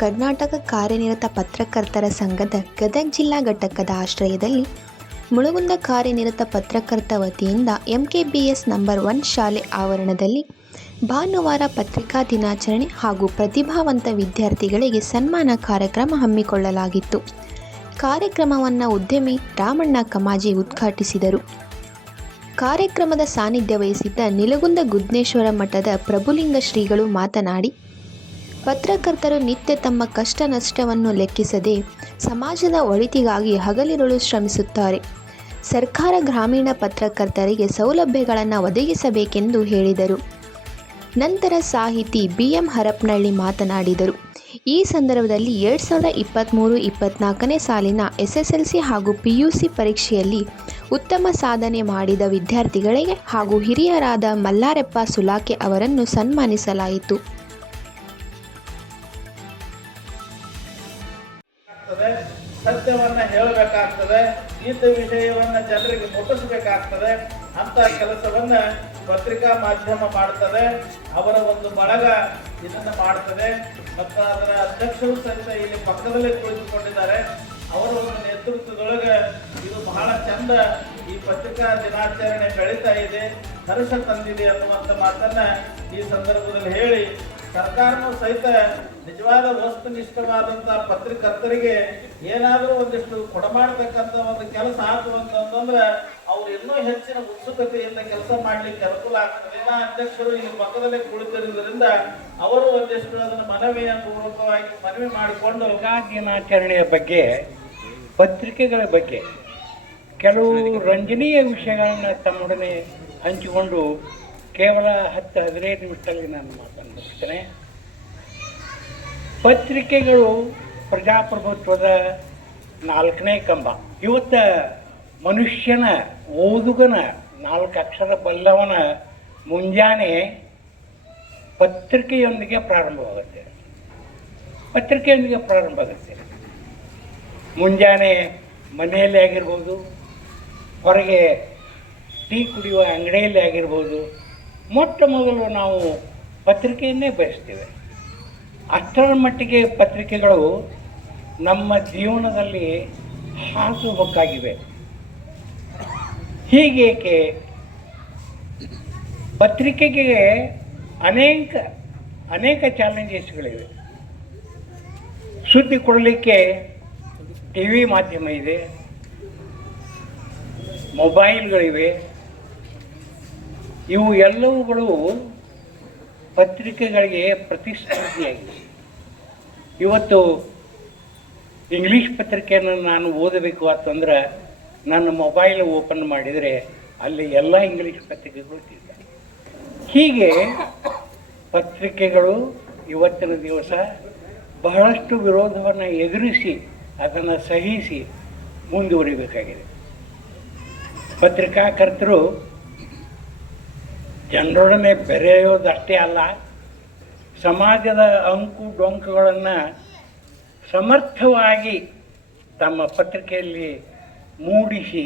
ಕರ್ನಾಟಕ ಕಾರ್ಯನಿರತ ಪತ್ರಕರ್ತರ ಸಂಘದ ಗದಗ ಜಿಲ್ಲಾ ಘಟಕದ ಆಶ್ರಯದಲ್ಲಿ ಮುಳಗುಂದ ಕಾರ್ಯನಿರತ ಪತ್ರಕರ್ತ ವತಿಯಿಂದ MKBS ನಂಬರ್ 1 ಶಾಲೆ ಆವರಣದಲ್ಲಿ ಭಾನುವಾರ ಪತ್ರಿಕಾ ದಿನಾಚರಣೆ ಹಾಗೂ ಪ್ರತಿಭಾವಂತ ವಿದ್ಯಾರ್ಥಿಗಳಿಗೆ ಸನ್ಮಾನ ಕಾರ್ಯಕ್ರಮ ಹಮ್ಮಿಕೊಳ್ಳಲಾಗಿತ್ತು. ಕಾರ್ಯಕ್ರಮವನ್ನು ಉದ್ಯಮಿ ರಾಮಣ್ಣ ಕಮಾಜಿ ಉದ್ಘಾಟಿಸಿದರು. ಕಾರ್ಯಕ್ರಮದ ಸಾನ್ನಿಧ್ಯ ವಹಿಸಿದ್ದ ನಿಲಗುಂದ ಗುದ್ನೇಶ್ವರ ಮಠದ ಪ್ರಭುಲಿಂಗ ಶ್ರೀಗಳು ಮಾತನಾಡಿ, ಪತ್ರಕರ್ತರು ನಿತ್ಯ ತಮ್ಮ ಕಷ್ಟ ನಷ್ಟವನ್ನು ಲೆಕ್ಕಿಸದೆ ಸಮಾಜದ ಒಳಿತಿಗಾಗಿ ಹಗಲಿರುಳು ಶ್ರಮಿಸುತ್ತಾರೆ. ಸರ್ಕಾರ ಗ್ರಾಮೀಣ ಪತ್ರಕರ್ತರಿಗೆ ಸೌಲಭ್ಯಗಳನ್ನು ಒದಗಿಸಬೇಕೆಂದು ಹೇಳಿದರು. ನಂತರ ಸಾಹಿತಿ BM ಹರಪನಹಳ್ಳಿ ಮಾತನಾಡಿದರು. ಈ ಸಂದರ್ಭದಲ್ಲಿ 2023-24ನೇ ಸಾಲಿನ SSLC ಹಾಗೂ PUC ಪರೀಕ್ಷೆಯಲ್ಲಿ ಉತ್ತಮ ಸಾಧನೆ ಮಾಡಿದ ವಿದ್ಯಾರ್ಥಿಗಳಿಗೆ ಹಾಗೂ ಹಿರಿಯರಾದ ಮಲ್ಲಾರೆಪ್ಪ ಸುಲಾಕೆ ಅವರನ್ನು ಸನ್ಮಾನಿಸಲಾಯಿತು. ಸತ್ಯವನ್ನು ಹೇಳಬೇಕಾಗ್ತದೆ, ಇದ್ದ ವಿಷಯವನ್ನು ಜನರಿಗೆ ಮುಟ್ಟಿಸಬೇಕಾಗ್ತದೆ. ಅಂತ ಕೆಲಸವನ್ನ ಪತ್ರಿಕಾ ಮಾಧ್ಯಮ ಮಾಡ್ತದೆ. ಅವರ ಒಂದು ಬಳಗ ಇದನ್ನು ಮಾಡ್ತದೆ ಮತ್ತು ಅದರ ಅಧ್ಯಕ್ಷರು ಸಹಿತ ಇಲ್ಲಿ ಪಕ್ಕದಲ್ಲೇ ಕುಳಿತುಕೊಂಡಿದ್ದಾರೆ. ಅವರ ಒಂದು ನೇತೃತ್ವದೊಳಗೆ ಇದು ಬಹಳ ಚಂದ ಈ ಪತ್ರಿಕಾ ದಿನಾಚರಣೆ ಬೆಳೀತಾ ಇದೆ, ಹರ್ಷ ತಂದಿದೆ ಅನ್ನುವಂಥ ಮಾತನ್ನ ಈ ಸಂದರ್ಭದಲ್ಲಿ ಹೇಳಿ, ಸರ್ಕಾರನೂ ಸಹಿತ ನಿಜವಾದ ವಸ್ತುನಿಷ್ಠವಾದಂಥ ಪತ್ರಕರ್ತರಿಗೆ ಏನಾದರೂ ಒಂದಿಷ್ಟು ಕೊಡಮಾಡ್ತಕ್ಕಂಥ ಒಂದು ಕೆಲಸ ಆಗುವಂತಂದ್ರೆ ಅವ್ರು ಇನ್ನೂ ಹೆಚ್ಚಿನ ಉತ್ಸುಕತೆಯಿಂದ ಕೆಲಸ ಮಾಡಲಿಕ್ಕೆ ಅನುಕೂಲ ಆಗ್ತದೆ. ಅಧ್ಯಕ್ಷರು ಇಲ್ಲಿ ಪಕ್ಕದಲ್ಲೇ ಕುಳಿತಿರುವುದರಿಂದ ಅವರು ಒಂದಿಷ್ಟು ಅದನ್ನು ಮನವಿಯ ಪೂರ್ವಕವಾಗಿ ಮನವಿ ಮಾಡಿಕೊಂಡು ದಿನಾಚರಣೆಯ ಬಗ್ಗೆ, ಪತ್ರಿಕೆಗಳ ಬಗ್ಗೆ ಕೆಲವು ರಂಜನೀಯ ವಿಷಯಗಳನ್ನು ತಮ್ಮೊಡನೆ ಹಂಚಿಕೊಂಡು ಕೇವಲ 10-15 ನಿಮಿಷದಲ್ಲಿ ನಾನು ಮಾತನ್ನು ಮುಗಿಸ್ತೇನೆ. ಪತ್ರಿಕೆಗಳು ಪ್ರಜಾಪ್ರಭುತ್ವದ 4ನೇ ಕಂಬ. ಇವತ್ತು ಮನುಷ್ಯನ, ಓದುಗನ, 4 ಅಕ್ಷರ ಬಲ್ಲವನ ಮುಂಜಾನೆ ಪತ್ರಿಕೆಯೊಂದಿಗೆ ಪ್ರಾರಂಭವಾಗುತ್ತೆ. ಮುಂಜಾನೆ ಮನೆಯಲ್ಲಿ ಆಗಿರ್ಬೋದು, ಹೊರಗೆ ಟೀ ಕುಡಿಯುವ ಅಂಗಡಿಯಲ್ಲಿ ಆಗಿರ್ಬೋದು, ಮೊಟ್ಟ ಮೊದಲು ನಾವು ಪತ್ರಿಕೆಯನ್ನೇ ಬಯಸ್ತೇವೆ. ಅಷ್ಟರ ಮಟ್ಟಿಗೆ ಪತ್ರಿಕೆಗಳು ನಮ್ಮ ಜೀವನದಲ್ಲಿ ಹಾಸುಹೊಕ್ಕಾಗಿವೆ. ಹೀಗೇಕೆ? ಪತ್ರಿಕೆಗೆ ಅನೇಕ ಚಾಲೆಂಜಸ್ಗಳಿವೆ. ಸುದ್ದಿ ಕೊಡಲಿಕ್ಕೆ TV ಮಾಧ್ಯಮ ಇದೆ, ಮೊಬೈಲ್ಗಳಿವೆ. ಇವು ಎಲ್ಲವುಗಳು ಪತ್ರಿಕೆಗಳಿಗೆ ಪ್ರತಿಸ್ಪರ್ಧಿಯಾಗಿವೆ. ಇವತ್ತು ಇಂಗ್ಲೀಷ್ ಪತ್ರಿಕೆಯನ್ನು ನಾನು ಓದಬೇಕು ಅಂತಂದ್ರೆ ನನ್ನ ಮೊಬೈಲ್ ಓಪನ್ ಮಾಡಿದರೆ ಅಲ್ಲಿ ಎಲ್ಲ ಇಂಗ್ಲೀಷ್ ಪತ್ರಿಕೆಗಳು ಸಿಗ್ತವೆ. ಹೀಗೆ ಪತ್ರಿಕೆಗಳು ಇವತ್ತಿನ ದಿವಸ ಬಹಳಷ್ಟು ವಿರೋಧವನ್ನು ಎದುರಿಸಿ ಅದನ್ನು ಸಹಿಸಿ ಮುಂದುವರಿಬೇಕಾಗಿದೆ. ಪತ್ರಿಕಾಕರ್ತರು ಜನರೊಡನೆ ಬೆರೆಯೋದಷ್ಟೇ ಅಲ್ಲ, ಸಮಾಜದ ಅಂಕು ಡೊಂಕುಗಳನ್ನು ಸಮರ್ಥವಾಗಿ ತಮ್ಮ ಪತ್ರಿಕೆಯಲ್ಲಿ ಮೂಡಿಸಿ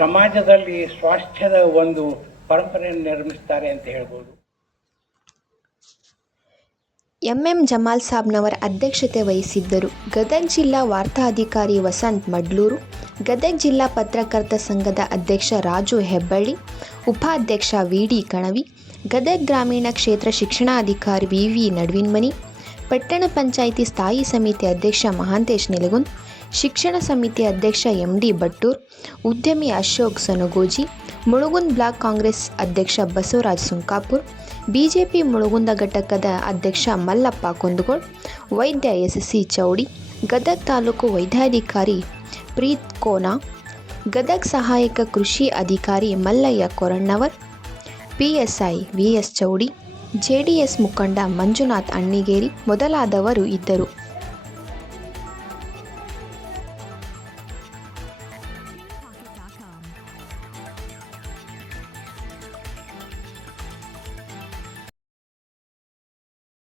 ಸಮಾಜದಲ್ಲಿ ಸ್ವಾಸ್ಥ್ಯದ ಒಂದು ಪರಂಪರೆಯನ್ನು ನಿರ್ಮಿಸ್ತಾರೆ ಅಂತ ಹೇಳ್ಬೋದು. MM ಜಮಾಲ್ ಸಾಬ್ನವರ ಅಧ್ಯಕ್ಷತೆ ವಹಿಸಿದ್ದರು. ಗದಗ ಜಿಲ್ಲಾ ವಾರ್ತಾಧಿಕಾರಿ ವಸಂತ್ ಮಡ್ಲೂರು, ಗದಗ ಜಿಲ್ಲಾ ಪತ್ರಕರ್ತ ಸಂಘದ ಅಧ್ಯಕ್ಷ ರಾಜು ಹೆಬ್ಬಳ್ಳಿ, ಉಪಾಧ್ಯಕ್ಷ VD ಕಣವಿ, ಗದಗ ಗ್ರಾಮೀಣ ಕ್ಷೇತ್ರ ಶಿಕ್ಷಣಾಧಿಕಾರಿ VV ನಡ್ವಿನ್ಮನಿ, ಪಟ್ಟಣ ಪಂಚಾಯಿತಿ ಸ್ಥಾಯಿ ಸಮಿತಿ ಅಧ್ಯಕ್ಷ ಮಹಾಂತೇಶ್ ನಿಲಗುಂದ್, ಶಿಕ್ಷಣ ಸಮಿತಿ ಅಧ್ಯಕ್ಷ MD ಬಟ್ಟೂರ್, ಉದ್ಯಮಿ ಅಶೋಕ್ ಸನಗೋಜಿ, ಮುಳಗುಂದ್ ಬ್ಲಾಕ್ ಕಾಂಗ್ರೆಸ್ ಅಧ್ಯಕ್ಷ ಬಸವರಾಜ್ ಸುಂಕಾಪುರ್, BJP ಮುಳಗುಂದ ಘಟಕದ ಅಧ್ಯಕ್ಷ ಮಲ್ಲಪ್ಪ ಕುಂದಗೋಳ್, ವೈದ್ಯ SC ಚೌಡಿ, ಗದಗ ತಾಲೂಕು ವೈದ್ಯಾಧಿಕಾರಿ ಪ್ರೀತ್ ಕೋನಾ, ಗದಗ ಸಹಾಯಕ ಕೃಷಿ ಅಧಿಕಾರಿ Mallayya ಕೊರಣ್ಣವರ್, PSI VS Chowdi, JDS ಮುಖಂಡ ಮಂಜುನಾಥ್ ಅಣ್ಣಿಗೇರಿ ಮೊದಲಾದವರು ಇದ್ದರು.